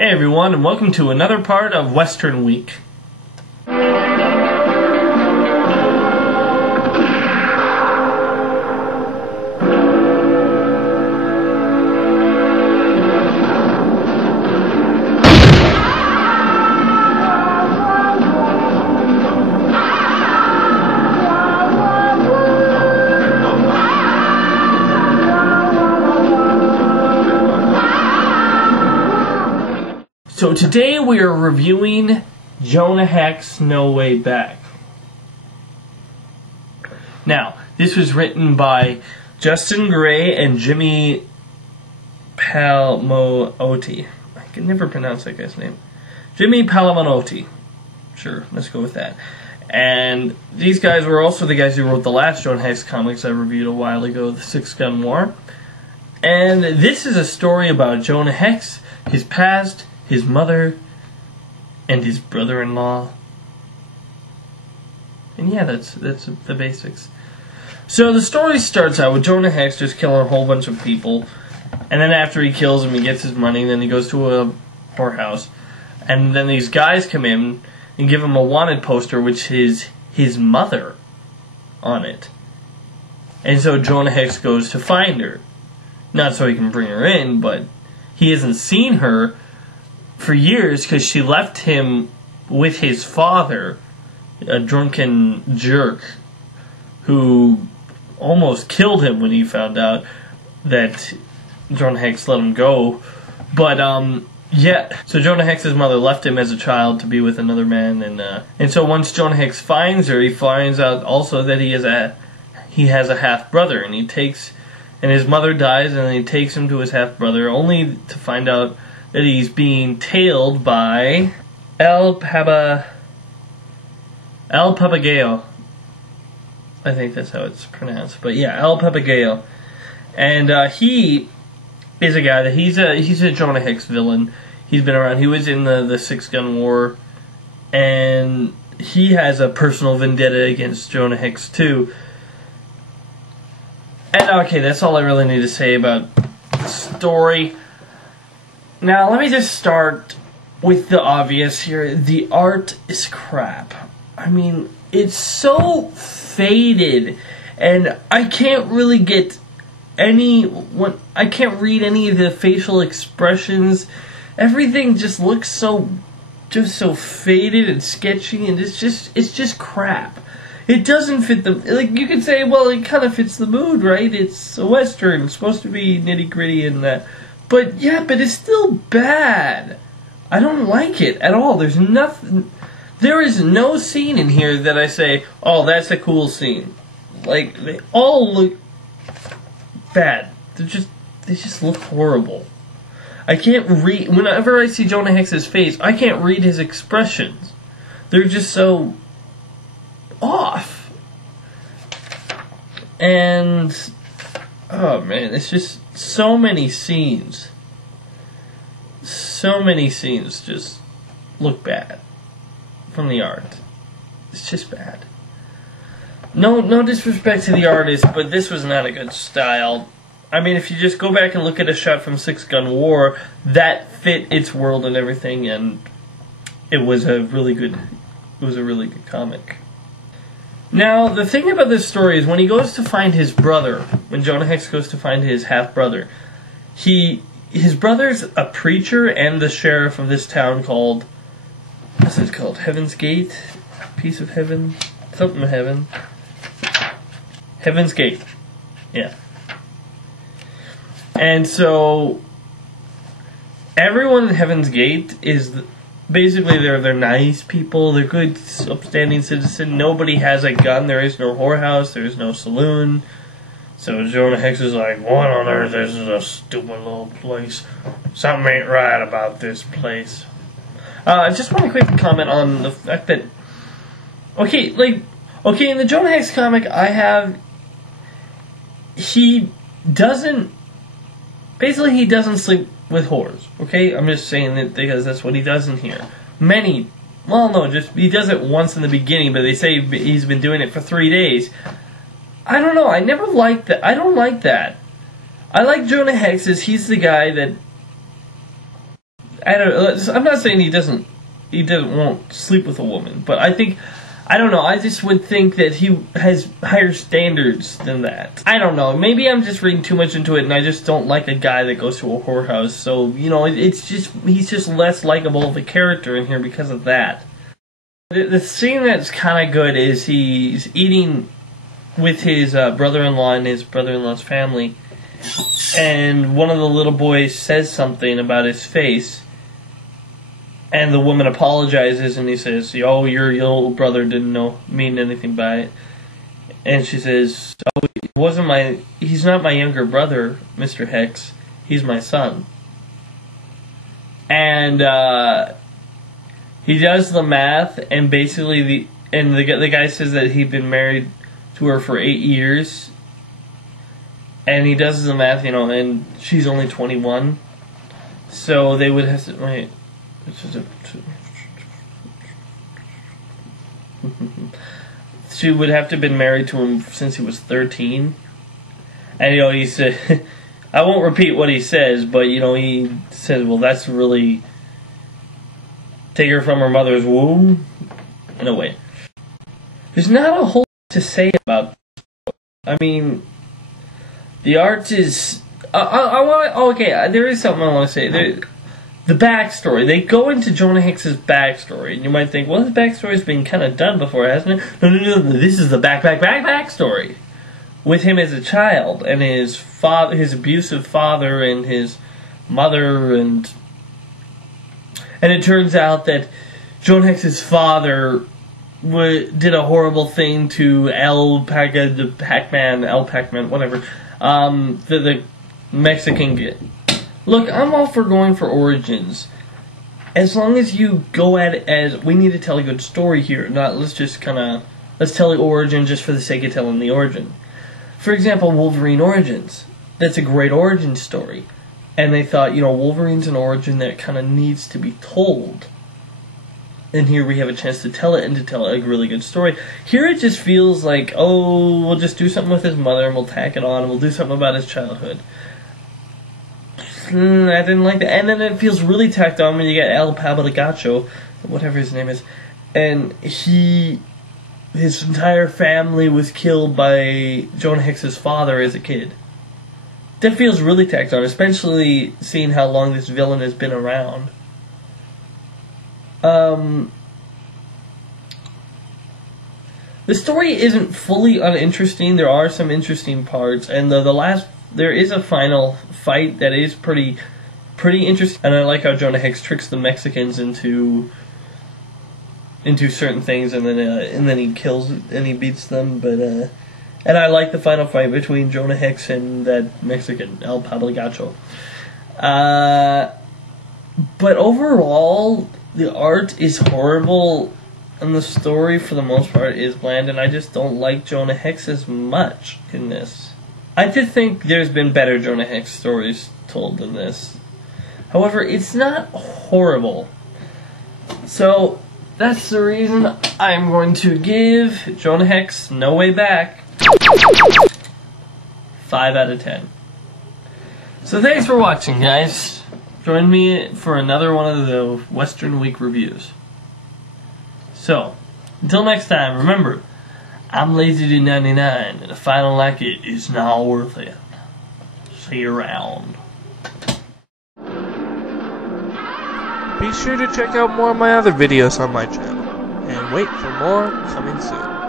Hey everyone, and welcome to another part of Western Week. So today we are reviewing Jonah Hex, No Way Back. Now, this was written by Justin Gray and Jimmy Palmiotti. I can never pronounce that guy's name. Jimmy Palmiotti. Sure, let's go with that. And these guys were also the guys who wrote the last Jonah Hex comics I reviewed a while ago, The Six Gun War. And this is a story about Jonah Hex, his past, his mother, and his brother-in-law. And yeah, that's the basics. So the story starts out with Jonah Hex just killing a whole bunch of people, and then after he kills them, he gets his money, and then he goes to a whorehouse, and then these guys come in and give him a wanted poster, which is his mother on it. And so Jonah Hex goes to find her. Not so he can bring her in, but he hasn't seen her for years because she left him with his father, a drunken jerk who almost killed him when he found out that Jonah Hex let him go. But yeah, so Jonah Hex's mother left him as a child to be with another man, and so once Jonah Hex finds her, he finds out also that he has a half brother, and his mother dies, and then he takes him to his half brother, only to find out that he's being tailed by El Papagayo. I think that's how it's pronounced. But yeah, El Papagayo. And he is a guy that he's a Jonah Hex villain. He's been around. He was in the Six Gun War, and he has a personal vendetta against Jonah Hex too. And okay, that's all I really need to say about the story. Now, let me just start with the obvious here. The art is crap. I mean, it's so faded, and I can't really get I can't read any of the facial expressions. Everything just looks so faded and sketchy, and it's just crap. It doesn't fit you could say, well, it kind of fits the mood, right? It's a Western, it's supposed to be nitty-gritty and that. But yeah, but it's still bad. I don't like it at all. There is no scene in here that I say, oh, that's a cool scene. Like, they all look bad. They just look horrible. I can't read, whenever I see Jonah Hex's face, I can't read his expressions. They're just so off. And oh man, it's just so many scenes. So many scenes just look bad from the art. It's just bad. No disrespect to the artist, but this was not a good style. I mean, if you just go back and look at a shot from Six Gun War, that fit its world and everything, and it was a really good comic. Now, the thing about this story is when he goes to find his brother, when Jonah Hex goes to find his half-brother, his brother's a preacher and the sheriff of this town called, what's it called? Heaven's Gate? Piece of Heaven? Something of Heaven. Heaven's Gate. Yeah. And so, everyone in Heaven's Gate is basically, they're nice people, they're good, upstanding citizens. Nobody has a gun, there is no whorehouse, there is no saloon. So Jonah Hex is like, what on earth, this is a stupid little place. Something ain't right about this place. I just want to quickly comment on the fact that, in the Jonah Hex comic, he doesn't sleep with whores, okay? I'm just saying that because that's what he does in here. He does it once in the beginning, but they say he's been doing it for 3 days. I don't know, I never liked that. I don't like that. I like Jonah Hex as he's the guy that I don't. I'm not saying he won't sleep with a woman, but I don't know. I just would think that he has higher standards than that. I don't know. Maybe I'm just reading too much into it, and I just don't like a guy that goes to a whorehouse. So he's just less likable of a character in here because of that. The scene that's kind of good is he's eating with his brother-in-law and his brother-in-law's family, and one of the little boys says something about his face. And the woman apologizes, and he says, "Oh, your little brother didn't mean anything by it." And she says, "Oh, he's not my younger brother, Mr. Hex. He's my son." And he does the math, and basically the guy says that he'd been married to her for 8 years, and he does the math, and she's only 21, so they would have to wait. She would have to have been married to him since he was 13. And he said, I won't repeat what he says, but he says, well, that's really take her from her mother's womb in a way. There's not a whole lot to say about this. I mean, the art is there is something I want to say. The backstory. They go into Jonah Hex's backstory, and you might think, well, his backstory's been kind of done before, hasn't it? No. This is the backstory. With him as a child, and his abusive father, and his mother, and it turns out that Jonah Hex's father did a horrible thing to Pac-Man, whatever, the Mexican kid. Look, I'm all for going for origins. As long as you go at it as, we need to tell a good story here, not let's tell the origin just for the sake of telling the origin. For example, Wolverine Origins. That's a great origin story. And they thought, Wolverine's an origin that kind of needs to be told. And here we have a chance to tell it and to tell a really good story. Here it just feels like, we'll just do something with his mother and we'll tack it on and we'll do something about his childhood. I didn't like that. And then it feels really tacked on when you get El Pabligacho, whatever his name is, and his entire family was killed by Jonah Hex's father as a kid. That feels really tacked on, especially seeing how long this villain has been around. The story isn't fully uninteresting. There are some interesting parts, and there is a final fight that is pretty interesting, and I like how Jonah Hex tricks the Mexicans into certain things, and then he kills and he beats them. But and I like the final fight between Jonah Hex and that Mexican El Pabligacho. But overall, the art is horrible, and the story for the most part is bland, and I just don't like Jonah Hex as much in this. I did think there's been better Jonah Hex stories told than this. However, it's not horrible. So, that's the reason I'm going to give Jonah Hex No Way Back 5 out of 10. So thanks for watching, guys. Join me for another one of the Western Week reviews. So, until next time, remember, I'm lazy to 99, and if I don't like it, it's not worth it. See you around. Be sure to check out more of my other videos on my channel, and wait for more coming soon.